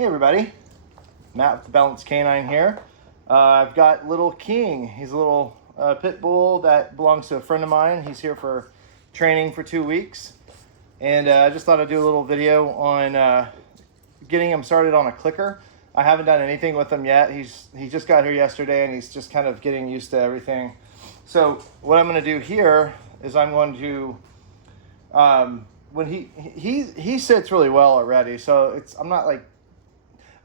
Hey everybody, Matt with the Balanced Canine here. I've got little King. He's a little pit bull that belongs to a friend of mine. He's here for training for 2 weeks. And I just thought I'd do a little video on getting him started on a clicker. I haven't done anything with him yet. He just got here yesterday and he's just kind of getting used to everything. So what I'm going to do here is I'm going to, when he sits really well already. So I'm not like,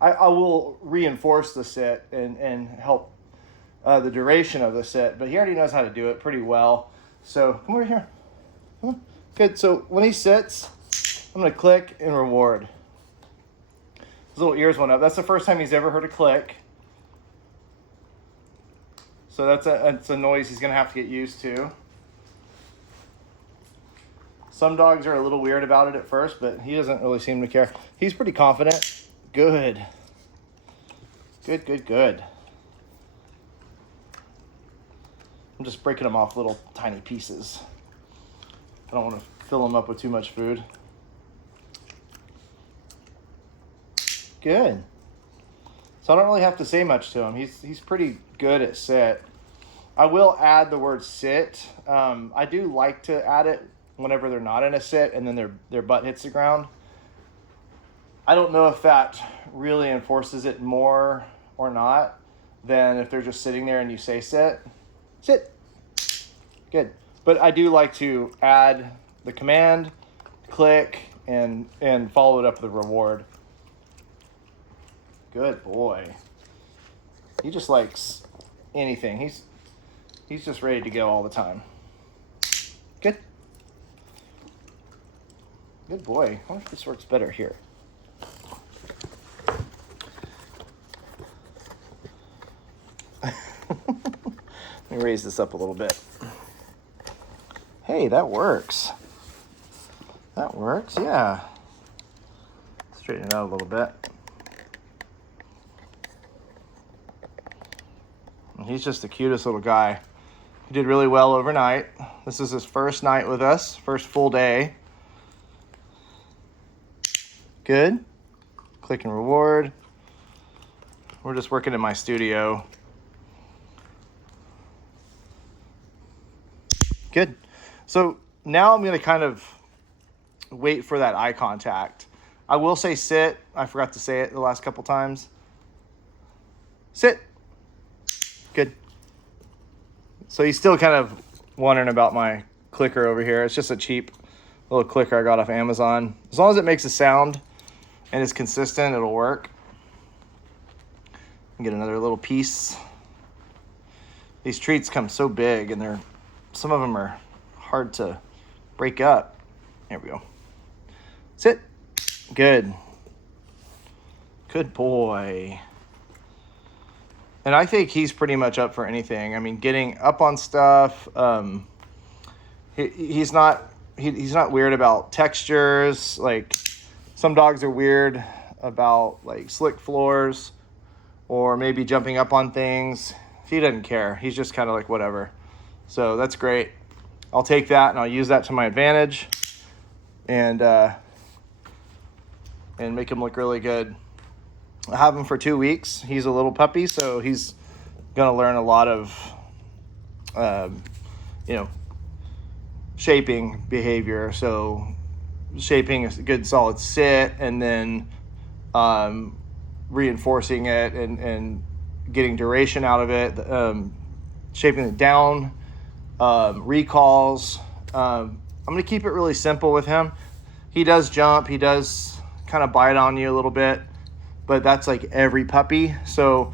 I will reinforce the sit and help the duration of the sit, but he already knows how to do it pretty well. So come over here. Good. So when he sits, I'm going to click and reward. His little ears went up. That's the first time he's ever heard a click. So that's a noise he's going to have to get used to. Some dogs are a little weird about it at first, but he doesn't really seem to care. He's pretty confident. Good. Good. I'm just breaking them off little tiny pieces. I don't want to fill them up with too much food. Good. So I don't really have to say much to him. He's pretty good at sit. I will add the word sit. I do like to add it whenever they're not in a sit and then their butt hits the ground. I don't know if that really enforces it more or not than if they're just sitting there and you say sit. Sit. Good. But I do like to add the command, click, and follow it up with a reward. Good boy. He just likes anything. He's just ready to go all the time. Good. Good boy. I wonder if this works better here. Let me raise this up a little bit. Hey, that works. That works, yeah. Straighten it out a little bit. He's just the cutest little guy. He did really well overnight. This is his first night with us, first full day. Good. Click and reward. We're just working in my studio. Good. So now I'm going to kind of wait for that eye contact. I will say sit. I forgot to say it the last couple times. Sit. Good. So he's still kind of wondering about my clicker over here. It's just a cheap little clicker I got off Amazon. As long as it makes a sound and is consistent, it'll work. Get another little piece. These treats come so big and some of them are hard to break up. There we go. Sit. Good. Good boy. And I think he's pretty much up for anything. I mean, getting up on stuff. He's not weird about textures. Like some dogs are weird about like slick floors or maybe jumping up on things. He doesn't care. He's just kind of like whatever. So that's great. I'll take that and I'll use that to my advantage and make him look really good. I have him for 2 weeks. He's a little puppy, so he's going to learn a lot of, shaping behavior. So shaping a good solid sit and then reinforcing it and getting duration out of it, shaping it down, recalls. I'm going to keep it really simple with him. He does jump. He does kind of bite on you a little bit, but that's like every puppy. So,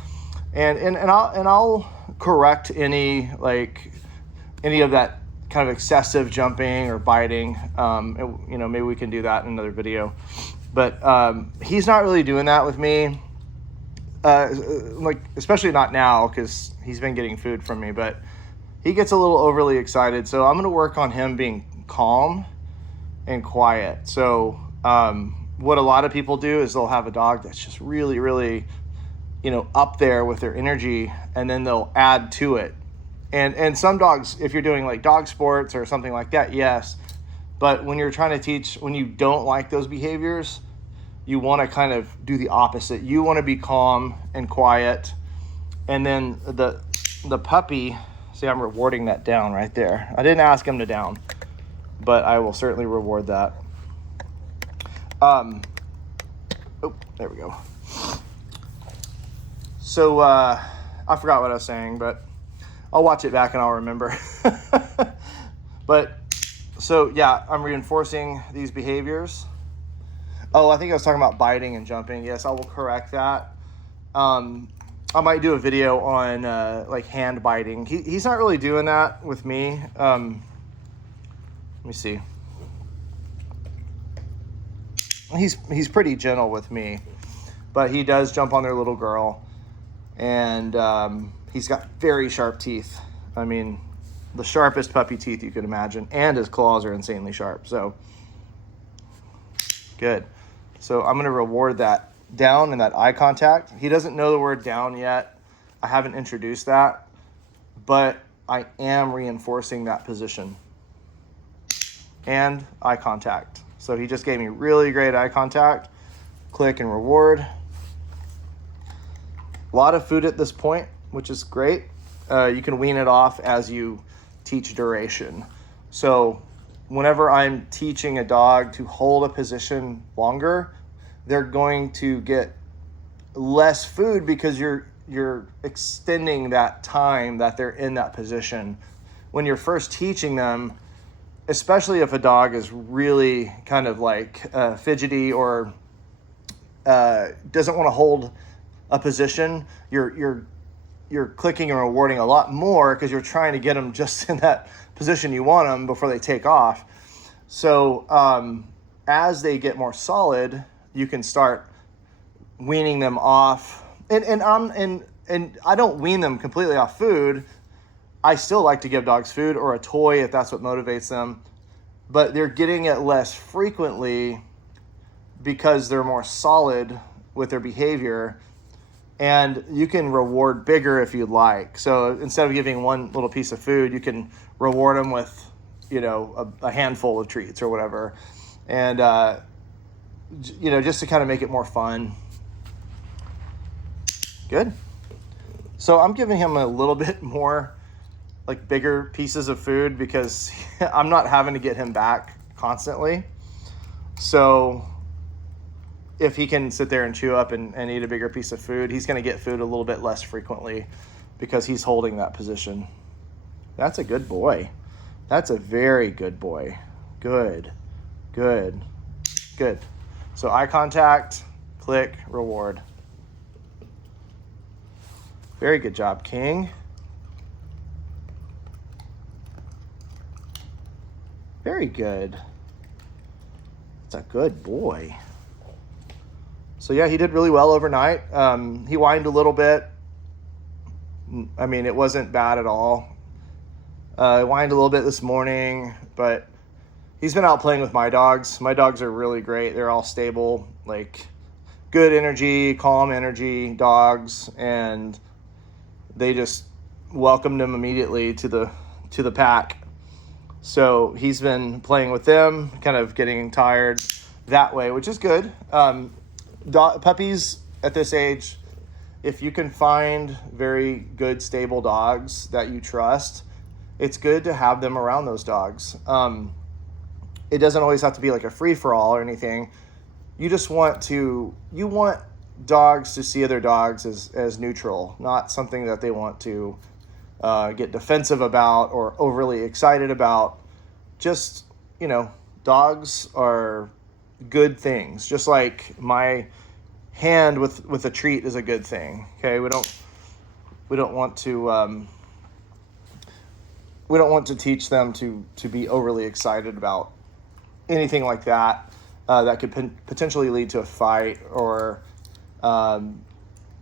and I'll correct any of that kind of excessive jumping or biting. Maybe we can do that in another video, but he's not really doing that with me. Especially not now because he's been getting food from me, but he gets a little overly excited. So I'm going to work on him being calm and quiet. So what a lot of people do is they'll have a dog that's just really, really, up there with their energy, and then they'll add to it. And some dogs, if you're doing like dog sports or something like that, yes. But when you're trying to teach, when you don't like those behaviors, you want to kind of do the opposite. You want to be calm and quiet. And then the puppy, see, I'm rewarding that down right there. I didn't ask him to down, but I will certainly reward that. Oh, there we go. So I forgot what I was saying, but I'll watch it back and I'll remember. But so yeah, I'm reinforcing these behaviors. Oh, I think I was talking about biting and jumping. Yes, I will correct that. I might do a video on like hand biting. He's not really doing that with me. Let me see. He's pretty gentle with me, but he does jump on their little girl, and he's got very sharp teeth. I mean, the sharpest puppy teeth you could imagine, and his claws are insanely sharp. So good. So I'm going to reward that down and that eye contact. He doesn't know the word down yet. I haven't introduced that, but I am reinforcing that position and eye contact. So he just gave me really great eye contact. Click and reward. A lot of food at this point, which is great. You can wean it off as you teach duration. So whenever I'm teaching a dog to hold a position longer, they're going to get less food because you're extending that time that they're in that position. When you're first teaching them, especially if a dog is really kind of like fidgety or doesn't want to hold a position, you're clicking and rewarding a lot more because you're trying to get them just in that position you want them before they take off. So as they get more solid, you can start weaning them off. And I don't wean them completely off food. I still like to give dogs food or a toy if that's what motivates them. But they're getting it less frequently because they're more solid with their behavior. And you can reward bigger if you'd like. So instead of giving one little piece of food, you can reward them with, a handful of treats or whatever. And, just to kind of make it more fun. Good. So I'm giving him a little bit more, like bigger pieces of food because I'm not having to get him back constantly. So if he can sit there and chew up and eat a bigger piece of food, he's going to get food a little bit less frequently because he's holding that position. That's a good boy. That's a very good boy. Good. So eye contact, click, reward. Very good job, King. Very good. That's a good boy. So yeah, he did really well overnight. He whined a little bit. I mean, it wasn't bad at all. He whined a little bit this morning, but he's been out playing with my dogs. My dogs are really great. They're all stable, like good energy, calm energy dogs, and they just welcomed him immediately to the pack. So he's been playing with them, kind of getting tired that way, which is good. Puppies at this age, if you can find very good, stable dogs that you trust, it's good to have them around those dogs. It doesn't always have to be like a free-for-all or anything. You want dogs to see other dogs as neutral, not something that they want to get defensive about or overly excited about. Just, dogs are good things. Just like my hand with a treat is a good thing. Okay, we don't want to teach them to be overly excited about anything like that that could potentially lead to a fight or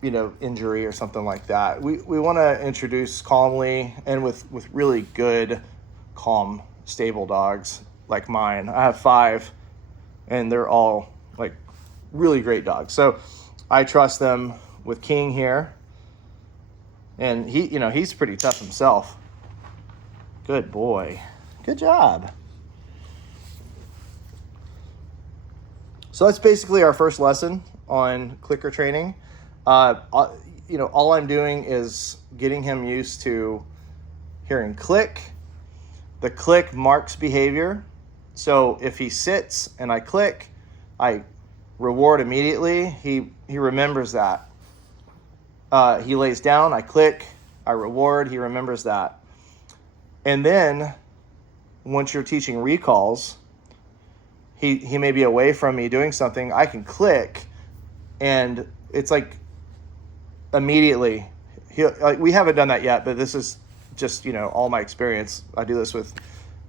injury or something like that. We want to introduce calmly and with really good, calm, stable dogs like mine. I have 5, and they're all like really great dogs. So I trust them with King here, and he's pretty tough himself. Good boy. Good job. So that's basically our first lesson on clicker training. All I'm doing is getting him used to hearing click. The click marks behavior. So if he sits and I click, I reward immediately. He remembers that. He lays down, I click, I reward, he remembers that. And then once you're teaching recalls, he may be away from me doing something, I can click, and it's like immediately. We haven't done that yet, but this is just, all my experience. I do this with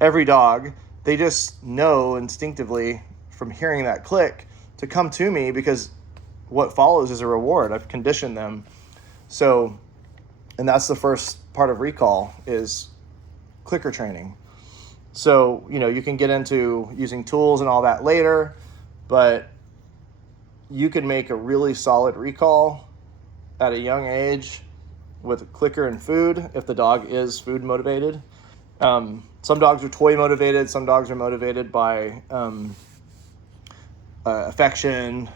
every dog. They just know instinctively from hearing that click to come to me, because what follows is a reward. I've conditioned them. So, and that's the first part of recall, is clicker training. So, you can get into using tools and all that later, but you can make a really solid recall at a young age with a clicker and food if the dog is food motivated. Some dogs are toy motivated. Some dogs are motivated by affection.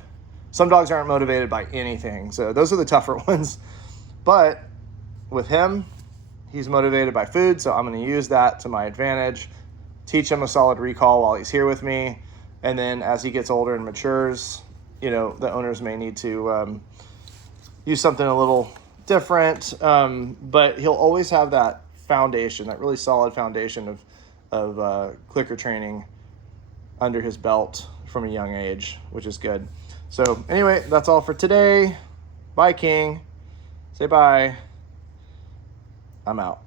Some dogs aren't motivated by anything. So those are the tougher ones. But with him, he's motivated by food, so I'm going to use that to my advantage, teach him a solid recall while he's here with me, and then as he gets older and matures, the owners may need to use something a little different, but he'll always have that foundation, that really solid foundation of clicker training under his belt from a young age, which is good. So anyway, that's all for today. Bye, King. Say bye. I'm out.